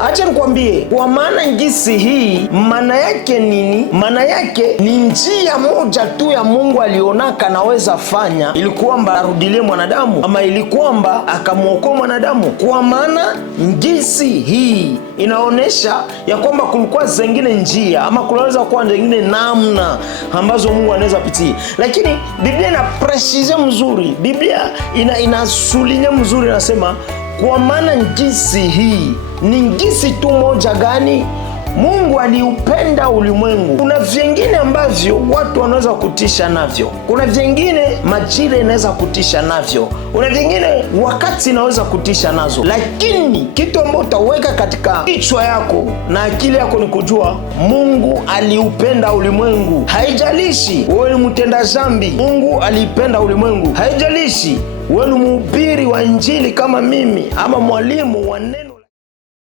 Acha nikwambie, kwa maana ngisi hii maana yake nini? Maana yake ni njia moja tu ya Mungu alionaka naweza fanya ili kwamba arudilie mwanadamu, ama ili kwamba akamwokoa mwanadamu. Kwa maana ngisi hii inaonesha ya kwamba kulikuwa zingine njia, ama kunaweza kuwa zingine namna ambazo Mungu anaweza pitia. Lakini Biblia ina precise mzuri, Biblia inasulinya mzuri, nasema kwa maana ngisi hii ni ngisi tu moja gani? Mungu aliupenda ulimwengu. Kuna vingine ambavyo watu wanaweza kutisha navyo, kuna vingine majira inaweza kutisha navyo, kuna vingine wakati inaweza kutisha nazo, lakini kitu ambacho utaweka katika kichwa yako na akili yako ni kujua Mungu aliupenda ulimwengu. Haijalishi wewe ni mtenda dhambi, Mungu alipenda ulimwengu. Haijalishi wewe ni mhubiri wa Injili kama mimi, ama mwalimu wa neno